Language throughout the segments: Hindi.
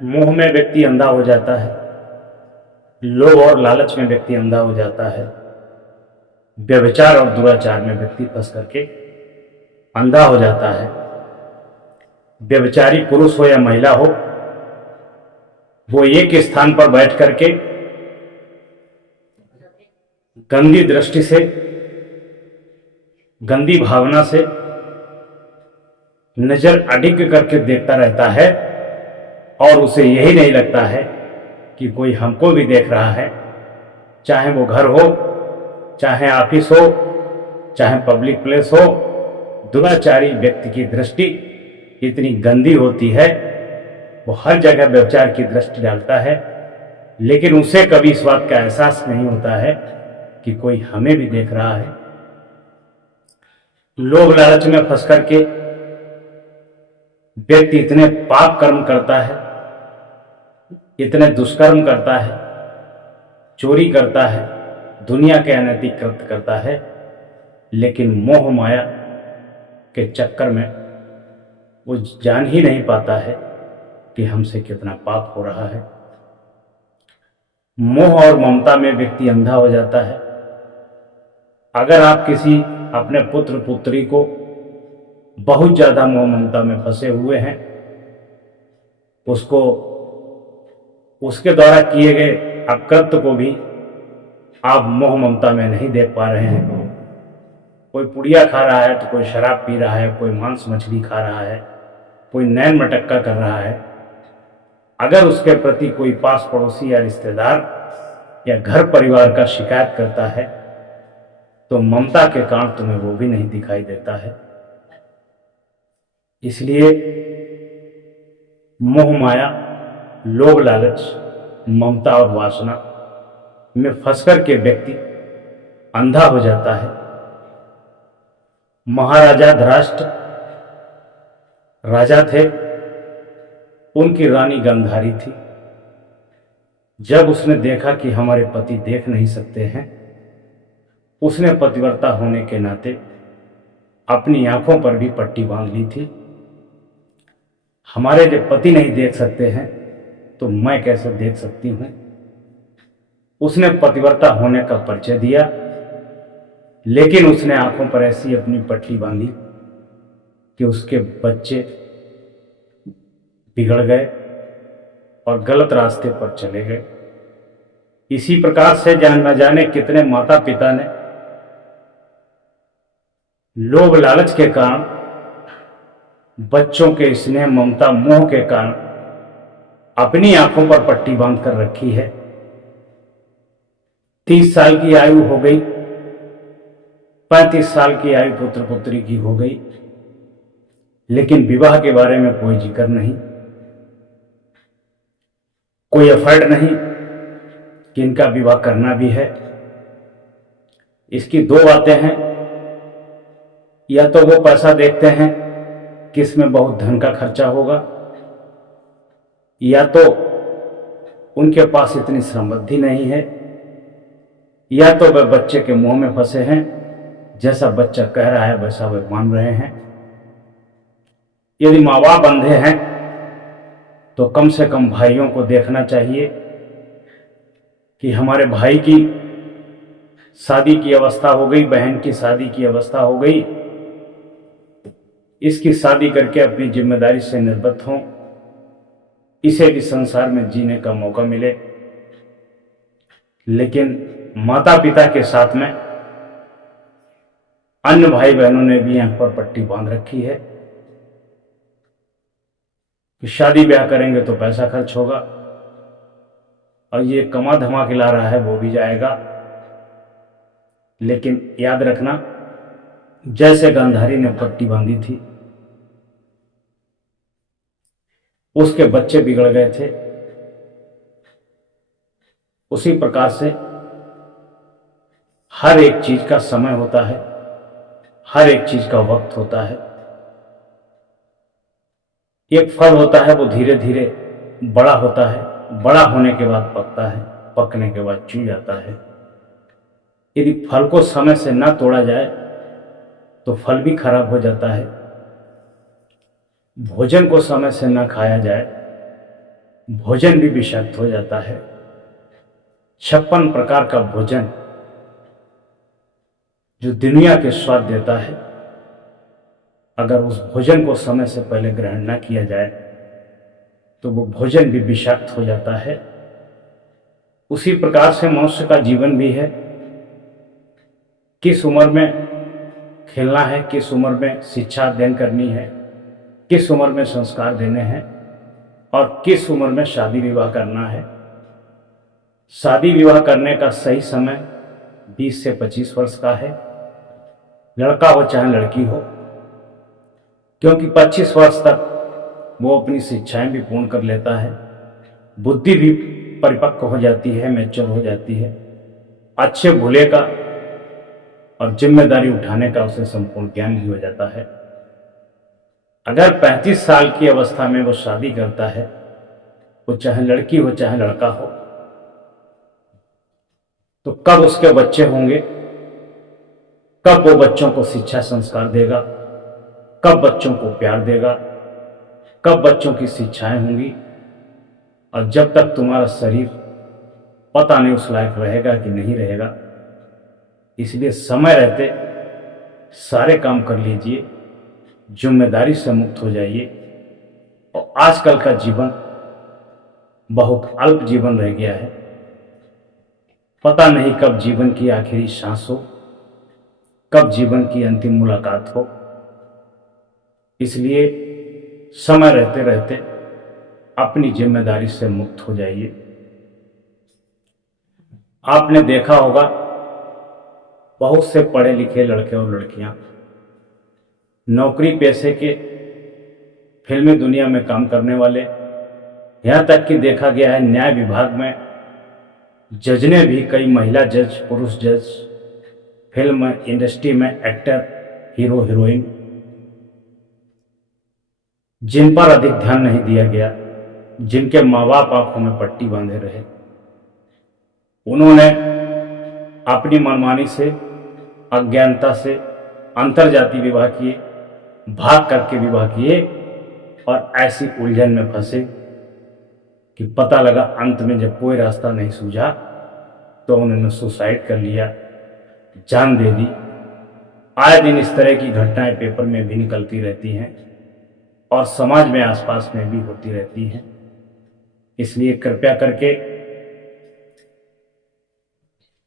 मोह में व्यक्ति अंधा हो जाता है, लोभ और लालच में व्यक्ति अंधा हो जाता है, व्यभिचार और दुराचार में व्यक्ति फंस करके अंधा हो जाता है। व्यभिचारी पुरुष हो या महिला हो, वो एक स्थान पर बैठ करके गंदी दृष्टि से, गंदी भावना से नजर अडिग करके देखता रहता है और उसे यही नहीं लगता है कि कोई हमको भी देख रहा है। चाहे वो घर हो, चाहे ऑफिस हो, चाहे पब्लिक प्लेस हो, दुराचारी व्यक्ति की दृष्टि इतनी गंदी होती है, वो हर जगह व्यभिचार की दृष्टि डालता है, लेकिन उसे कभी इस बात का एहसास नहीं होता है कि कोई हमें भी देख रहा है। लोभ लालच में फंस करके व्यक्ति इतने पाप कर्म करता है, इतने दुष्कर्म करता है, चोरी करता है, दुनिया के अनैतिक कृत्य करता है, लेकिन मोह माया के चक्कर में वो जान ही नहीं पाता है कि हमसे कितना पाप हो रहा है। मोह और ममता में व्यक्ति अंधा हो जाता है। अगर आप किसी अपने पुत्र पुत्री को बहुत ज्यादा मोह ममता में फंसे हुए हैं, उसको उसके द्वारा किए गए अकृत्य को भी आप मोह ममता में नहीं देख पा रहे हैं। कोई पुड़िया खा रहा है तो कोई शराब पी रहा है, कोई मांस मछली खा रहा है, कोई नैन मटक्का कर रहा है। अगर उसके प्रति कोई पास पड़ोसी या रिश्तेदार या घर परिवार का शिकायत करता है तो ममता के कारण तुम्हें वो भी नहीं दिखाई देता है। इसलिए मोह माया, लोभ लालच, ममता और वासना में फंसकर के व्यक्ति अंधा हो जाता है। महाराजा धृतराष्ट्र राजा थे, उनकी रानी गांधारी थी। जब उसने देखा कि हमारे पति देख नहीं सकते हैं, उसने पतिव्रता होने के नाते अपनी आंखों पर भी पट्टी बांध ली थी। हमारे जब पति नहीं देख सकते हैं तो मैं कैसे देख सकती हूं। उसने पतिव्रता होने का परिचय दिया, लेकिन उसने आंखों पर ऐसी अपनी पट्टी बांधी कि उसके बच्चे बिगड़ गए और गलत रास्ते पर चले गए। इसी प्रकार से न जाने कितने माता पिता ने लोभ लालच के कारण, बच्चों के स्नेह ममता मोह के कारण अपनी आंखों पर पट्टी बांध कर रखी है। 30 साल की आयु हो गई, 35 साल की आयु पुत्र पुत्री की हो गई, लेकिन विवाह के बारे में कोई जिक्र नहीं, कोई एफर्ट नहीं कि इनका विवाह करना भी है। इसकी दो बातें हैं, या तो वो पैसा देखते हैं कि इसमें बहुत धन का खर्चा होगा, या तो उनके पास इतनी समृद्धि नहीं है, या तो वे बच्चे के मुंह में फंसे हैं, जैसा बच्चा कह रहा है वैसा वे मान रहे हैं। यदि माँ बाप अंधे हैं तो कम से कम भाइयों को देखना चाहिए कि हमारे भाई की शादी की अवस्था हो गई, बहन की शादी की अवस्था हो गई, इसकी शादी करके अपनी जिम्मेदारी से निर्वृत्त हों, इसे भी संसार में जीने का मौका मिले। लेकिन माता पिता के साथ में अन्य भाई बहनों ने भी आंख पर पट्टी बांध रखी है कि शादी ब्याह करेंगे तो पैसा खर्च होगा, और ये कमा धमा के ला रहा है वो भी जाएगा। लेकिन याद रखना, जैसे गांधारी ने पट्टी बांधी थी, उसके बच्चे बिगड़ गए थे, उसी प्रकार से हर एक चीज का समय होता है, हर एक चीज का वक्त होता है। एक फल होता है वो धीरे धीरे बड़ा होता है, बड़ा होने के बाद पकता है, पकने के बाद चू जाता है। यदि फल को समय से ना तोड़ा जाए तो फल भी खराब हो जाता है। भोजन को समय से ना खाया जाए भोजन भी विषाक्त हो जाता है। 56 प्रकार का भोजन जो दुनिया के स्वाद देता है, अगर उस भोजन को समय से पहले ग्रहण न किया जाए तो वो भोजन भी विषाक्त हो जाता है। उसी प्रकार से मनुष्य का जीवन भी है। किस उम्र में खेलना है, किस उम्र में शिक्षा अध्ययन करनी है, किस उम्र में संस्कार देने हैं और किस उम्र में शादी विवाह करना है। शादी विवाह करने का सही समय 20 से 25 वर्ष का है, लड़का हो चाहे लड़की हो, क्योंकि 25 वर्ष तक वो अपनी शिक्षाएं भी पूर्ण कर लेता है, बुद्धि भी परिपक्व हो जाती है, मैच्योर हो जाती है, अच्छे भूले का और जिम्मेदारी उठाने का उसे संपूर्ण ज्ञान भी हो जाता है। अगर 35 साल की अवस्था में वो शादी करता है, वो चाहे लड़की हो चाहे लड़का हो, तो कब उसके बच्चे होंगे, कब वो बच्चों को शिक्षा संस्कार देगा, कब बच्चों को प्यार देगा, कब बच्चों की शिक्षाएं होंगी। और जब तक तुम्हारा शरीर पता नहीं उस लायक रहेगा कि नहीं रहेगा, इसलिए समय रहते सारे काम कर लीजिए, जिम्मेदारी से मुक्त हो जाइए। और आजकल का जीवन बहुत अल्प जीवन रह गया है, पता नहीं कब जीवन की आखिरी सांस हो, कब जीवन की अंतिम मुलाकात हो। इसलिए समय रहते रहते अपनी जिम्मेदारी से मुक्त हो जाइए। आपने देखा होगा बहुत से पढ़े लिखे लड़के और लड़कियां नौकरी पेशे के फिल्मी दुनिया में काम करने वाले, यहाँ तक कि देखा गया है न्याय विभाग में जज ने भी कई महिला जज, पुरुष जज, फिल्म इंडस्ट्री में एक्टर, हीरो हीरोइन, जिन पर अधिक ध्यान नहीं दिया गया, जिनके माँ बाप आंखों में पट्टी बांधे रहे, उन्होंने अपनी मनमानी से, अज्ञानता से अंतरजातीय विवाह किए, भाग करके विवाह किए और ऐसी उलझन में फंसे कि पता लगा अंत में जब कोई रास्ता नहीं सूझा तो उन्होंने सुसाइड कर लिया, जान दे दी। आए दिन इस तरह की घटनाएं पेपर में भी निकलती रहती हैं और समाज में आसपास में भी होती रहती हैं। इसलिए कृपया करके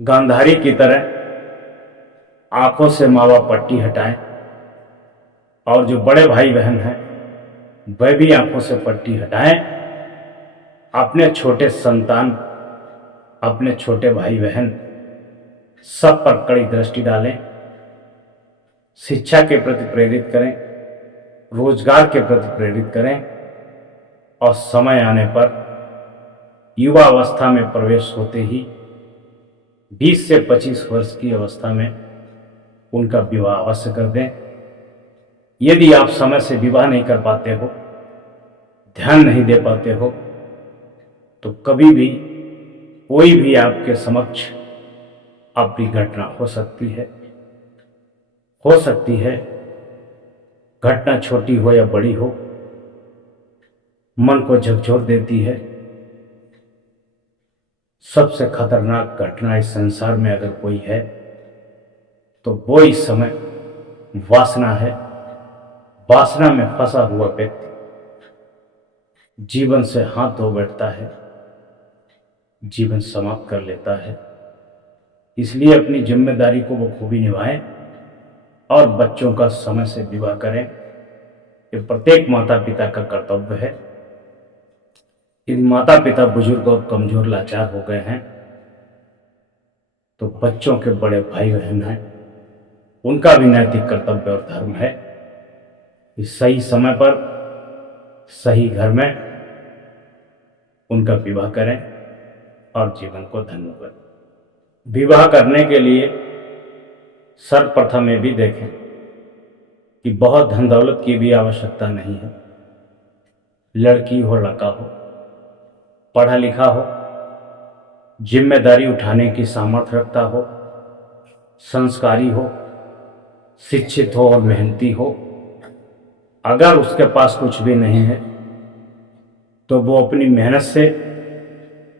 गांधारी की तरह आंखों से माँ बाप पट्टी हटाएं और जो बड़े भाई बहन हैं वह भी आंखों से पट्टी हटाएं। अपने छोटे संतान, अपने छोटे भाई बहन सब पर कड़ी दृष्टि डालें, शिक्षा के प्रति प्रेरित करें, रोजगार के प्रति प्रेरित करें और समय आने पर युवा अवस्था में प्रवेश होते ही 20 से 25 वर्ष की अवस्था में उनका विवाह अवश्य कर दें। यदि आप समय से विवाह नहीं कर पाते हो, ध्यान नहीं दे पाते हो, तो कभी भी कोई भी आपके समक्ष अपनी घटना हो सकती है। घटना छोटी हो या बड़ी हो, मन को झकझोर देती है। सबसे खतरनाक घटना इस संसार में अगर कोई है तो वो इस समय वासना है। वासना में फंसा हुआ व्यक्ति जीवन से हाथ धो बैठता है, जीवन समाप्त कर लेता है। इसलिए अपनी जिम्मेदारी को वो खूबी निभाएं और बच्चों का समय से विवाह करें। ये प्रत्येक माता पिता का कर्तव्य है। इन माता पिता बुजुर्ग और कमजोर लाचार हो गए हैं तो बच्चों के बड़े भाई बहन हैं, उनका भी नैतिक कर्तव्य और धर्म है कि सही समय पर सही घर में उनका विवाह करें और जीवन को धन्य करें। विवाह करने के लिए सर्वप्रथम ये भी देखें कि बहुत धन दौलत की भी आवश्यकता नहीं है। लड़की हो लड़का हो, पढ़ा लिखा हो, जिम्मेदारी उठाने की सामर्थ्य रखता हो, संस्कारी हो, शिक्षित हो और मेहनती हो। अगर उसके पास कुछ भी नहीं है तो वो अपनी मेहनत से,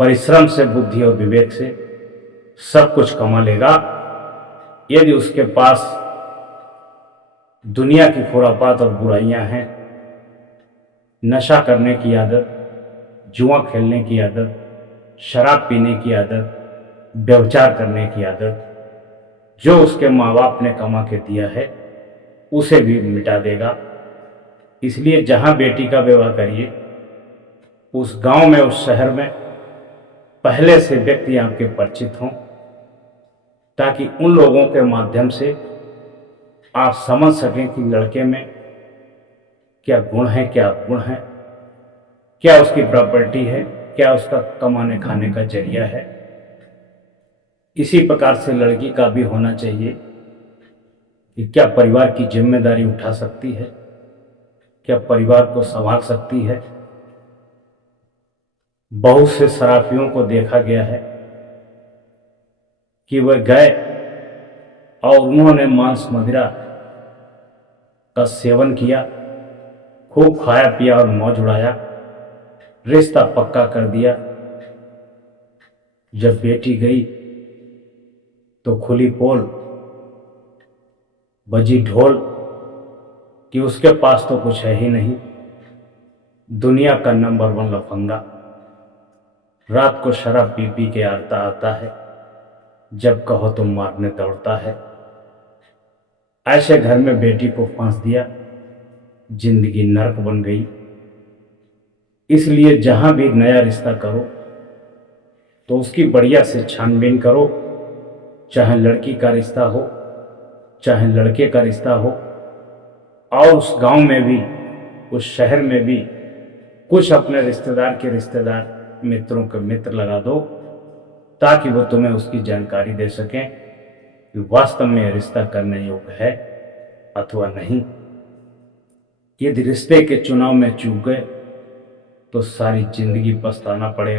परिश्रम से, बुद्धि और विवेक से सब कुछ कमा लेगा। यदि उसके पास दुनिया की खुरापात और बुराइयां हैं, नशा करने की आदत, जुआ खेलने की आदत, शराब पीने की आदत, व्यभिचार करने की आदत, जो उसके माँ बाप ने कमा के दिया है उसे भी मिटा देगा। इसलिए जहाँ बेटी का विवाह करिए, उस गांव में, उस शहर में पहले से व्यक्ति आपके परिचित हों, ताकि उन लोगों के माध्यम से आप समझ सकें कि लड़के में क्या गुण है, क्या अवगुण है, क्या उसकी प्रॉपर्टी है, क्या उसका कमाने खाने का जरिया है। इसी प्रकार से लड़की का भी होना चाहिए कि क्या परिवार की जिम्मेदारी उठा सकती है, क्या परिवार को संभाल सकती है। बहुत से शराफियों को देखा गया है कि वह गए और उन्होंने मांस मदिरा का सेवन किया, खूब खाया पिया और मौज उड़ाया, रिश्ता पक्का कर दिया। जब बेटी गई तो खुली पोल, बजी ढोल कि उसके पास तो कुछ है ही नहीं, दुनिया का नंबर 1 लफंगा, रात को शराब पी पी के आता है, जब कहो तो मारने दौड़ता है। ऐसे घर में बेटी को फांस दिया, जिंदगी नरक बन गई। इसलिए जहां भी नया रिश्ता करो तो उसकी बढ़िया से छानबीन करो, चाहे लड़की का रिश्ता हो, चाहे लड़के का रिश्ता हो। और उस गांव में भी, उस शहर में भी कुछ अपने रिश्तेदार के रिश्तेदार, मित्रों के मित्र लगा दो, ताकि वो तुम्हें उसकी जानकारी दे सकें कि वास्तव में रिश्ता करने योग्य है अथवा नहीं। यदि रिश्ते के चुनाव में चूक गए तो सारी जिंदगी पछताना पड़ेगा।